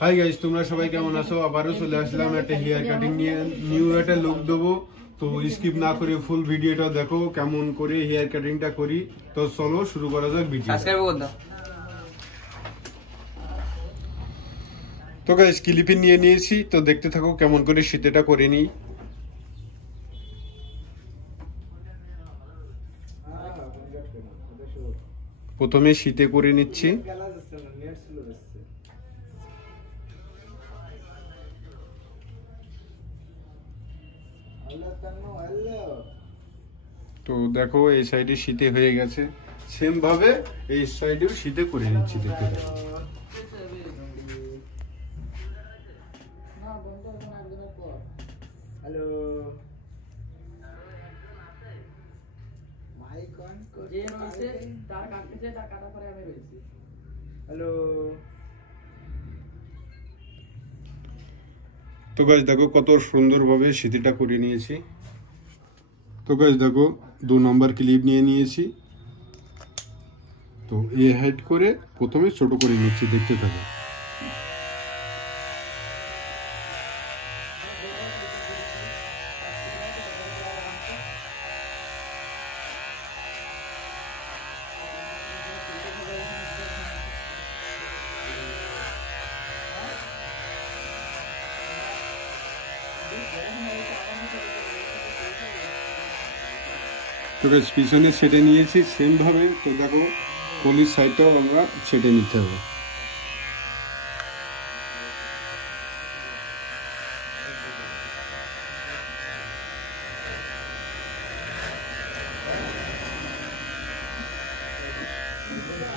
Hi guys, তোমরা সবাই কেমন আছো? আবারও চলে আসলাম একটা হেয়ার কাটিং নিয়ে, নিউ একটা লুক দেবো। তো স্কিপ না করে ফুল ভিডিওটা দেখো কেমন করে হেয়ার কাটিংটা করি। তো চলো শুরু করা যাক ভিডিও। তো গাইস ক্লিপিং নিয়ে নিয়েছি, তো দেখতে থাকো কেমন করে শীতেটা করে নিই। প্রথমে শীতে করে নিচ্ছি। তো দেখো এই সাইডে শীতে হয়ে গেছে, সেম ভাবে এই সাইডেও শীতে করে নিচ্ছি, দেখতে থাকো। Hello hello. তো গাইস দেখো কত সুন্দরভাবে শীতেটা করে নিয়েছি। তো গাইস দেখো 2 নম্বর ক্লিপ নিয়ে নিয়েছি। তো এ হাইট করে প্রথমে ছোট করে নিচ্ছি, দেখতে থাকো। তো গাইস পিছনে ছেটে নিয়েছি সেম ভাবে। তো দেখো কলির সাইডটাও আমরা ছেটে নিতে হবে।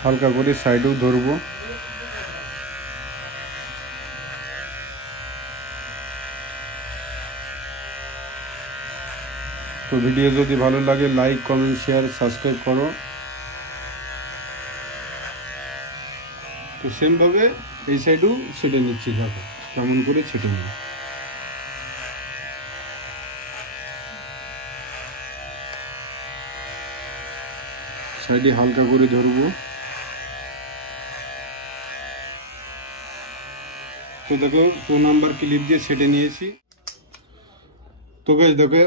হালকা করে সাইডেও ধরবো। তো ভিডিও যদি ভালো লাগে লাইক কমেন্ট শেয়ার সাবস্ক্রাইব করো। তো সেম ভাবে এই সাইডেও ছেটে নিচ্ছি, দেখো কেমন করে ছেটে নিই। সাইডে হালকা করে ধরবো। তো দেখো 2 নম্বর ক্লিপ দিয়ে ছেটে নিয়েছি। তো গাইস দেখো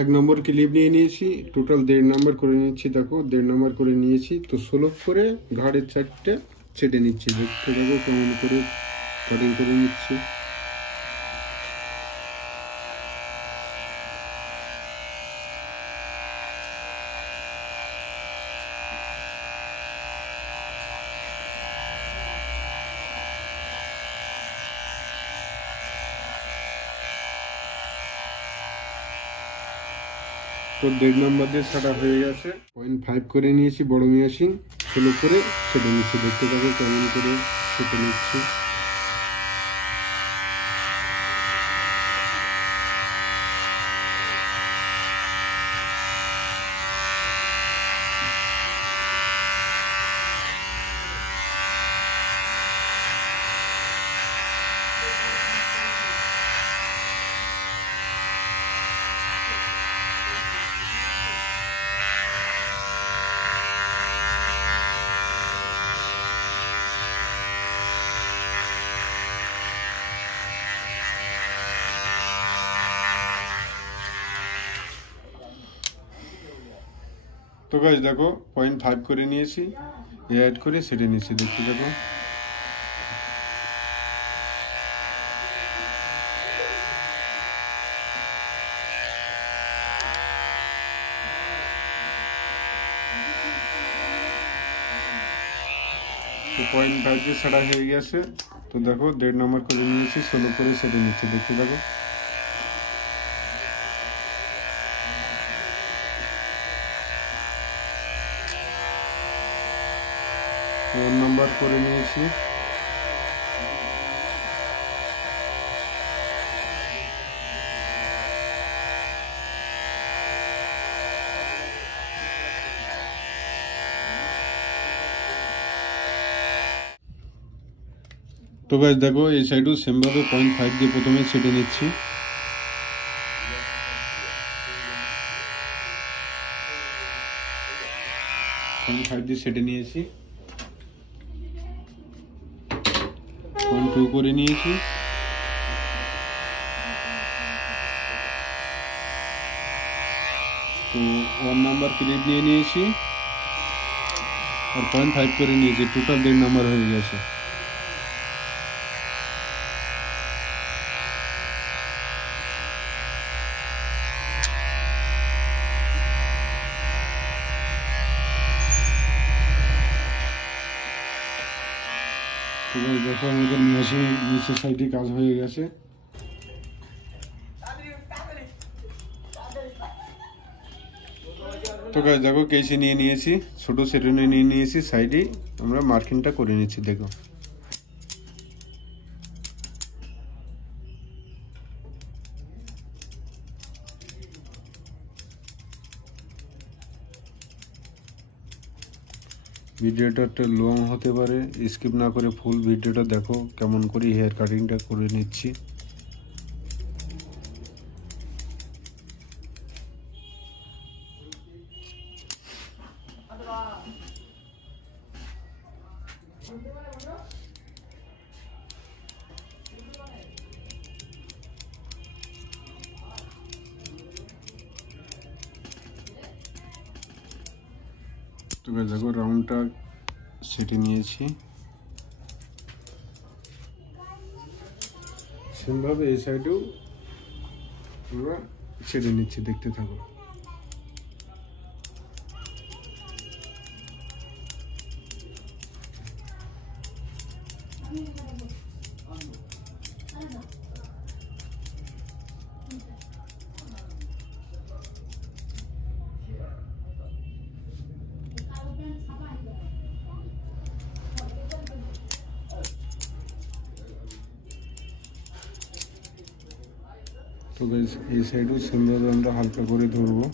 1 নম্বর ক্লিপ নিয়ে নিয়েছি, টোটাল 1.5 নম্বর করে নিচ্ছি। দেখো 1.5 নম্বর করে নিয়েছি। তো সোলভ করে ঘাড়ের চারটে ছেটে নিচ্ছি, দেখতে দেখো কেমন করে কাটিং করে নিচ্ছি। তো 1.5 নম্বর দিয়ে ছাটা হয়ে গেছে। 0.5 করে নিয়েছি বড় মেশিন, সোলো করে ছেটে নিচ্ছি, দেখতে পাবো কেমন করে ছেটে নিচ্ছি। তো গাইস দেখো 0.5 করে নিয়েছি, অ্যাড করে সেটে নিচ্ছি, দেখতে দেখো। তো 0.5 দিয়ে ছাড়া হয়ে গেছে। তো দেখো 1.5 নম্বর করে নিয়েছি, সোলো করে সেটে নিচ্ছি, দেখতে দেখো। নম্বর করে নিয়েছি। তো গাইস দেখো এই সাইডও সেম ভাবে 0.5 দিয়ে প্রথমে ছেটে নিচ্ছি। আমি 5 দিয়ে সেটে নিয়েছি। 0.2 করে নিয়েছি। তো 1 নাম্বার ক্লিপ নিয়ে নিয়েছি আর 0.5 করে নিয়েছি, টোটাল 1.5 নাম্বার হয়ে গেছে। তো দেখো আমাদের নিচের সাইডে কাজ হয়ে গেছে। তো গাইস দেখো কেসি নিয়ে নিয়েছি, ছোট সেটুনে নিয়ে নিয়েছি, সাইডে আমরা মার্কিংটা করে নিচ্ছি। দেখো ভিডিওটা একটু লং হতে পারে, স্কিপ না করে ফুল ভিডিওটা দেখো কেমন করে হেয়ার কাটিংটা করে নিচ্ছি। তো দেখো রাউন্ডটা সেটে নিয়েছি, সেমভাবে এই সাইডেও আমরা ছেড়ে নিচ্ছি, দেখতে থাকো। তো গাইস এই সাইডও সেমভাবে আমরা হালকা করে ধরবো।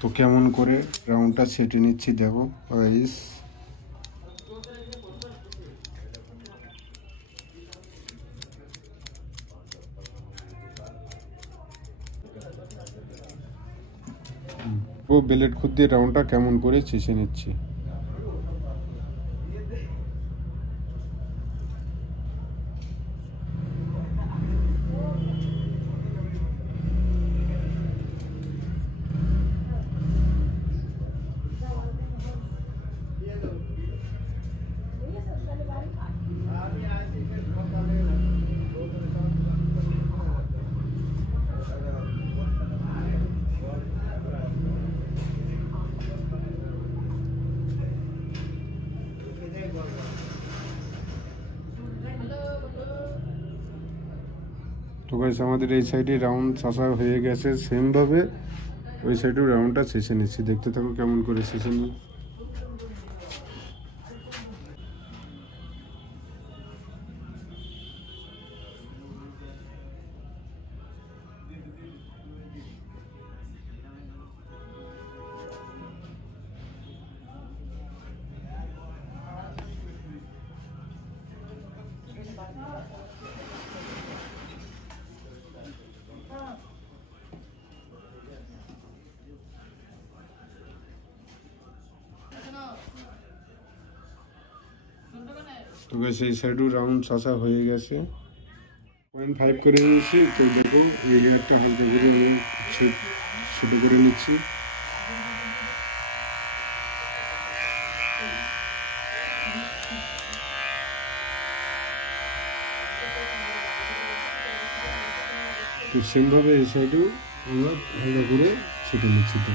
তো কেমন করে রাউন্ডটা সেটে নিচ্ছি দেখো গাইস। ও বেলেট খুদ দিয়ে রাউন্ডটা কেমন করে চেষে নিচ্ছি। তো গাইস আমাদের এই সাইডে রাউন্ড চাষা হয়ে গেছে, সেমভাবে ওই সাইডেও রাউন্ডটা শেষে নিচ্ছি, দেখতে থাকো কেমন করে শেষে নিই। তো গাইস এই সাইডও রাউন্ড চাষা হয়ে গেছে, 0.5 করে নিয়েছি। তো দেখো এই হেয়ারটা হালকা করে আমি ছোটো করে নিচ্ছি। তো সেমভাবে এই সাইডেও আমরা হালকা করে ছেটে নিচ্ছি। তো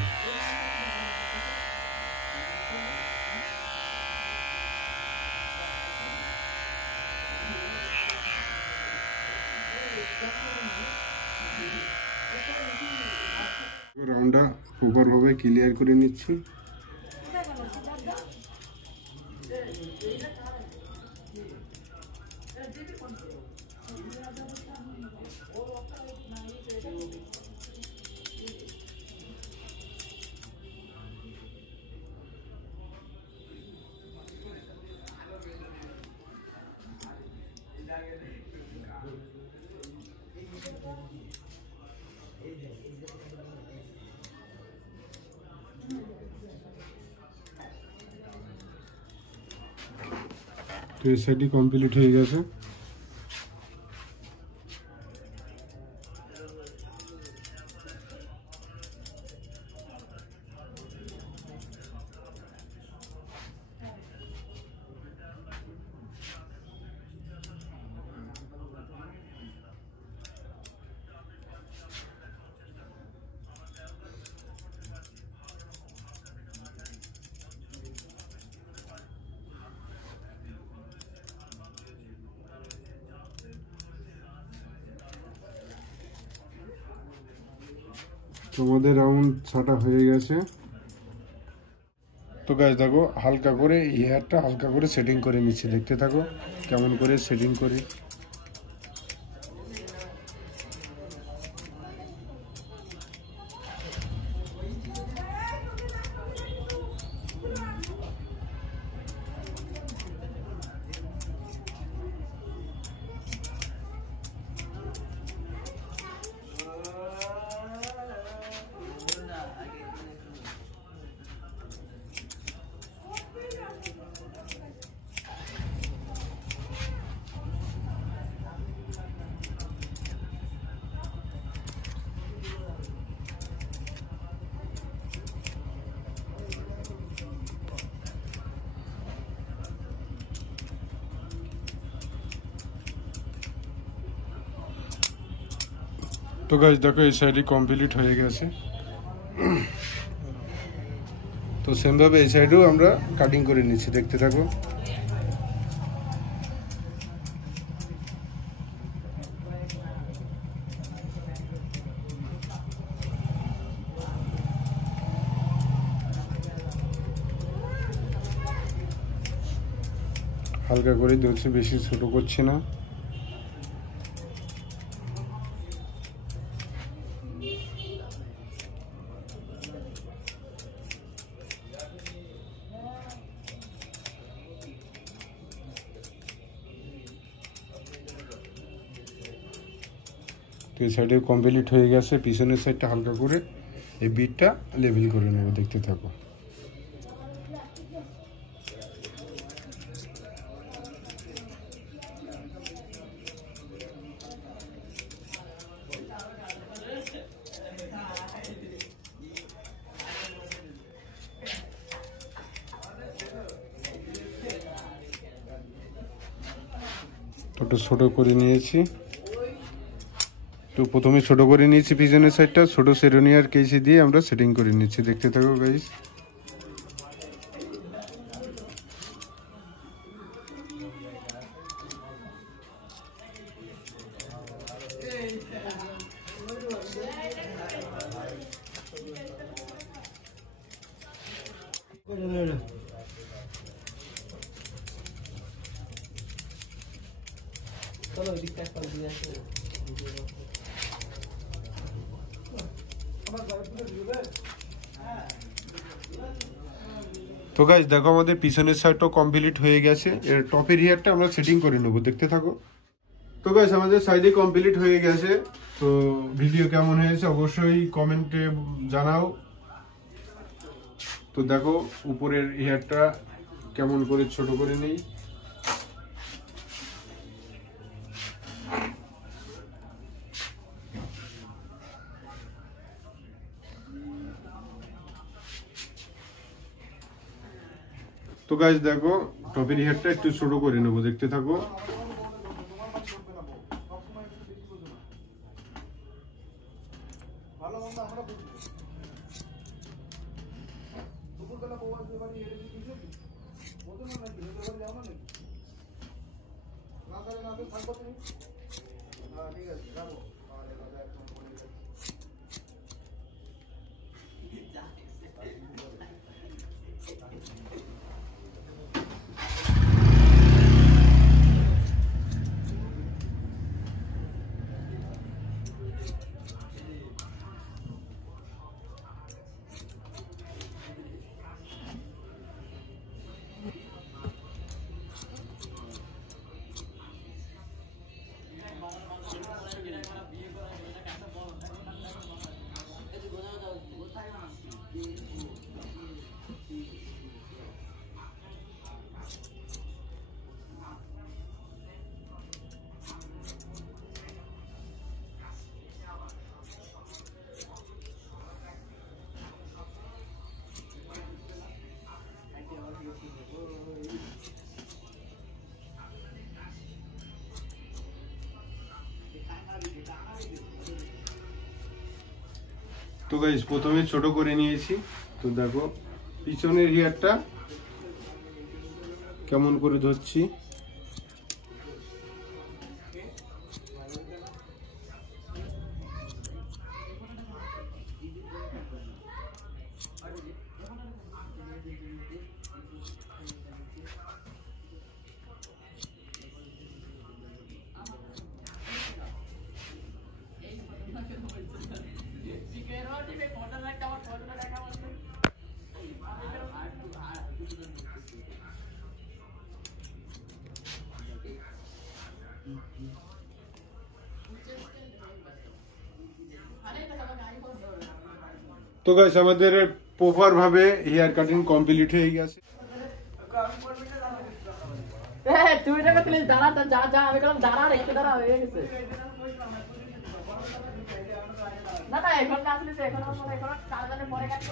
রাউন্ডটা প্রপারভাবে ক্লিয়ার করে নিচ্ছি। এই সাইডই কমপ্লিট হয়ে গেছে। তোমাদের রাউন্ড ছাটা হয়ে গেছে। তো গাইস দেখো হালকা করে হেয়ারটা হালকা করে সেটিং করে নিচ্ছি, দেখতে থাকো কেমন করে সেটিং করি। তো গাইস দেখো এই সাইডে কমপ্লিট হয়ে গেছে। তো সেম ভাবে এই সাইডেও আমরা কাটিং করে নিচ্ছি, দেখতে থাকো। হালকা করে ধরছি, বেশি ছোট করছি না। তো এই সাইডে কমপ্লিট হয়ে গেছে, পিছনের সাইডটা হালকা করে এই বিটটা লেভেল করে নেব, দেখতে থাকো। একটু ছোট করে নিয়েছি, তো প্রথমে ছোট করে নিয়েছি পিছনের সাইডটা, ছোট সেরোনি আর কেসি দিয়ে আমরা সেটিং করে নিচ্ছি, দেখতে থাকো গাইস। তো গাইস দেখো আমাদের পিছনের সাইডটাও কমপ্লিট হয়ে গেছে, এর টপের হেয়ারটা আমরা সেটিং করে নেব, দেখতে থাকো। তো গাইস আমাদের সাইডে কমপ্লিট হয়ে গেছে। তো ভিডিও কেমন হয়েছে অবশ্যই কমেন্টে জানাও। তো দেখো উপরের হেয়ারটা কেমন করে ছোট করে নেই। তো গাইস দেখো টপের হেয়ারটা একটু ছোট করে নেবো, দেখতে থাকো। তো গাইস প্রথমে ছোট করে নিয়েছি। তো দেখো পিছনের হেয়ারটা কেমন করে ধরছি। তো গাইস আমাদের প্রপার ভাবে হেয়ার কাটিং কমপ্লিট হয়ে গেছে। তুই টাকা তুলে দাঁড়া যা যা আমি বললাম দাঁড়া একটু দাঁড়া হয়ে গেছে না না এখন না আসলে এখন কাল জানে পরে কাটতে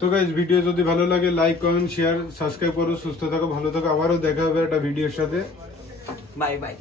তো গাইস ভিডিও যদি ভালো লাগে লাইক কমেন্ট শেয়ার সাবস্ক্রাইব করো। সুস্থ থাকো, ভালো থাকো, আবারও দেখা হবে একটা ভিডিওর সাথে। Bye bye.